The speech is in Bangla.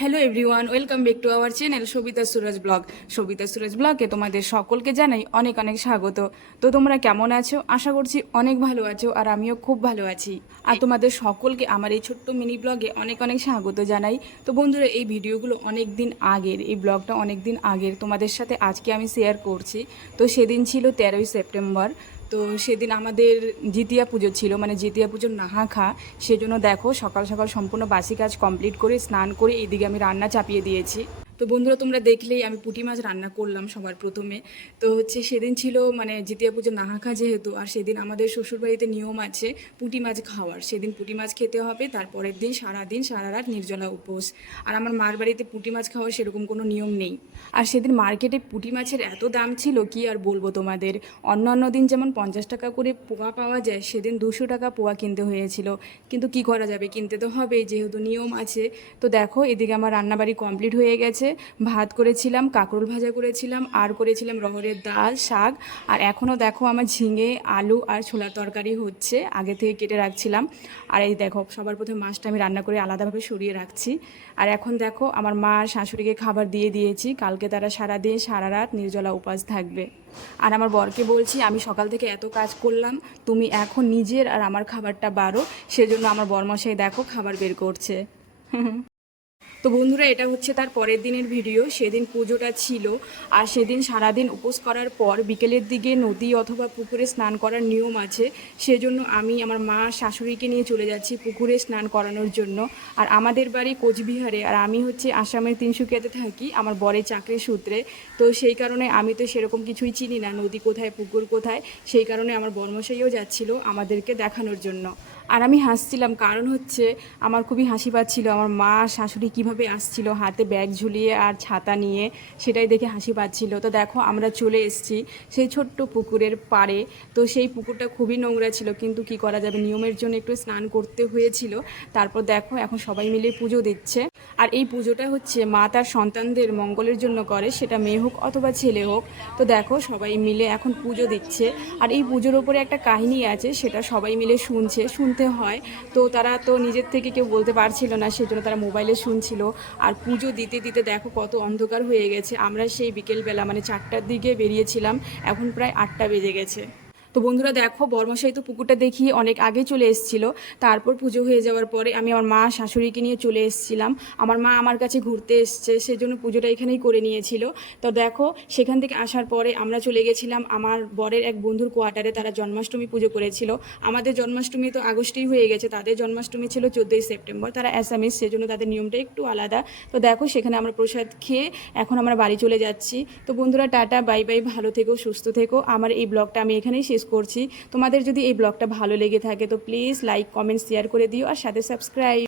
Hello everyone welcome back to our channel Sabita Suraj vlog Sabita Suraj ব্লগে তোমাদের সকলকে জানাই অনেক অনেক স্বাগত। তো তোমরা কেমন আছো? আশা করছি অনেক ভালো আছো আর আমিও খুব ভালো আছি। আর তোমাদের সকলকে আমার এই ছোট্ট মিনি ব্লগে অনেক অনেক স্বাগত জানাই। তো বন্ধুরা, এই ভিডিওগুলো অনেক দিন আগের, এই ব্লগটা অনেক দিন আগের তোমাদের সাথে আজকে আমি শেয়ার করছি। তো সেদিন ছিল তেরোই সেপ্টেম্বর। তো সেদিন আমাদের জিতিয়া পুজো ছিল মানে জিতিয়া পুজোর নাহা খা সেজন্য দেখো সকাল সকাল সম্পূর্ণ বাসি কাজ কমপ্লিট করে, স্নান করে এদিকে আমি রান্না চাপিয়ে দিয়েছি। তো বন্ধুরা, তোমরা দেখলেই আমি পুঁটি মাছ রান্না করলাম সবার প্রথমে। তো হচ্ছে সেদিন ছিল মানে জিতিয়া পুজো নাহাখা যেহেতু, আর সেদিন আমাদের শ্বশুরবাড়িতে নিয়ম আছে পুঁটি মাছ খাওয়ার। সেদিন পুঁটি মাছ খেতে হবে, তারপরের দিন সারাদিন সারা রাত নির্জলা উপোস। আর আমার মার বাড়িতে পুঁটি মাছ খাওয়ার সেরকম কোনো নিয়ম নেই। আর সেদিন মার্কেটে পুঁটি মাছের এত দাম ছিল, কি আর বলব তোমাদের? অন্য অন্য দিন যেমন পঞ্চাশ টাকা করে পোয়া পাওয়া যায়, সেদিন দুশো টাকা পোয়া কিনতে হয়েছিল। কিন্তু কি করা যাবে? কিনতে তো হবে যেহেতু নিয়ম আছে। তো দেখো, এদিকে আমার রান্নাবাড়ি কমপ্লিট হয়ে গেছে। ভাত করেছিলাম, কাঁকরোল ভাজা করেছিলাম, আর করেছিলাম রহরের ডাল, শাক। আর এখনও দেখো আমার ঝিঙে, আলু আর ছোলার তরকারি হচ্ছে, আগে থেকে কেটে রাখছিলাম। আর এই দেখো, সবার প্রথমে মাছটা আমি রান্না করে আলাদাভাবে সরিয়ে রাখছি। আর এখন দেখো, আমার মা আর শাশুড়িকে খাবার দিয়ে দিয়েছি। কালকে তারা সারাদিন, সারা রাত নির্জলা উপাস থাকবে। আর আমার বরকে বলছি, আমি সকাল থেকে এত কাজ করলাম, তুমি এখন নিজের আর আমার খাবারটা বাড়ো। সেজন্য আমার বরমশাই দেখো, খাবার বের করছে। তো বন্ধুরা, এটা হচ্ছে তার পরের দিনের ভিডিও। সেদিন পুজোটা ছিল আর সেদিন সারাদিন উপোস করার পর বিকেলের দিকে নদী অথবা পুকুরে স্নান করার নিয়ম আছে। সেজন্য আমি আমার মা শাশুড়িকে নিয়ে চলে যাচ্ছি পুকুরে স্নান করানোর জন্য। আর আমাদের বাড়ি কোচবিহারে আর আমি হচ্ছে আসামের তিনসুকিয়াতে থাকি, আমার বরের চাকরির সূত্রে। তো সেই কারণে আমি তো সেরকম কিছুই চিনি না, নদী কোথায়, পুকুর কোথায়। সেই কারণে আমার বর্মশাইও যাচ্ছিল আমাদেরকে দেখানোর জন্য। আর আমি হাসছিলাম, কারণ হচ্ছে আমার খুবই হাসি পাচ্ছিল। আমার মা, শাশুড়ি কীভাবে আসছিল হাতে ব্যাগ ঝুলিয়ে আর ছাতা নিয়ে, সেটাই দেখে হাসি পাচ্ছিল। তো দেখো, আমরা চলে এসেছি সেই ছোট্ট পুকুরের পাড়ে। তো সেই পুকুরটা খুবই নোংরা ছিল, কিন্তু কি করা যাবে? নিয়মের জন্য একটু স্নান করতে হয়েছিল। তারপর দেখো, এখন সবাই মিলে পুজো দিচ্ছে। আর এই পুজোটা হচ্ছে মা তার সন্তানদের মঙ্গলের জন্য করে, সেটা মেয়ে হোক অথবা ছেলে হোক। তো দেখো, সবাই মিলে এখন পুজো দিচ্ছে। আর এই পুজোর ওপরে একটা কাহিনী আছে, সেটা সবাই মিলে শুনছে। শুনতে হয়। তো তারা তো নিজের থেকে কেউ বলতে পারছিল না সেই জন্য তারা মোবাইলে শুনছিল। আর পুজো দিতে দিতে দেখো কত অন্ধকার হয়ে গেছে। আমরা সেই বিকেলবেলা মানে চারটার দিকে বেরিয়েছিলাম। এখন প্রায় আটটা বেজে গেছে। তো বন্ধুরা দেখো বর্মশাই তো পুকুরটা দেখিয়ে অনেক আগে চলে এসেছিল। তারপর পুজো হয়ে যাওয়ার পরে আমি আমার মা শাশুড়িকে নিয়ে চলে এসেছিলাম। আমার মা আমার কাছে ঘুরতে এসছে, সেজন্য পুজোটা এখানেই করে নিয়েছিল। তো দেখো, সেখান থেকে আসার পরে আমরা চলে গেছিলাম আমার বরের এক বন্ধুর কোয়ার্টারে, তারা জন্মাষ্টমী পুজো করেছিল। আমাদের জন্মাষ্টমী তো আগস্টেই হয়ে গেছে, তাদের জন্মাষ্টমী ছিল চোদ্দোই সেপ্টেম্বর, তারা অ্যাসামিস সেজন্য তাদের নিয়মটা একটু আলাদা। তো দেখো, সেখানে আমরা প্রসাদ খেয়ে এখন আমরা বাড়ি চলে যাচ্ছি। তো বন্ধুরা, টাটা, বাই বাই, ভালো থেকো, সুস্থ থেকো। আমার এই ব্লগটা আমি এখানেই শেষ করছি। তোমাদের যদি এই ব্লগটা ভালো লেগে থাকে, তো প্লিজ লাইক কমেন্ট শেয়ার করে দিও, আর সাথে সাবস্ক্রাইব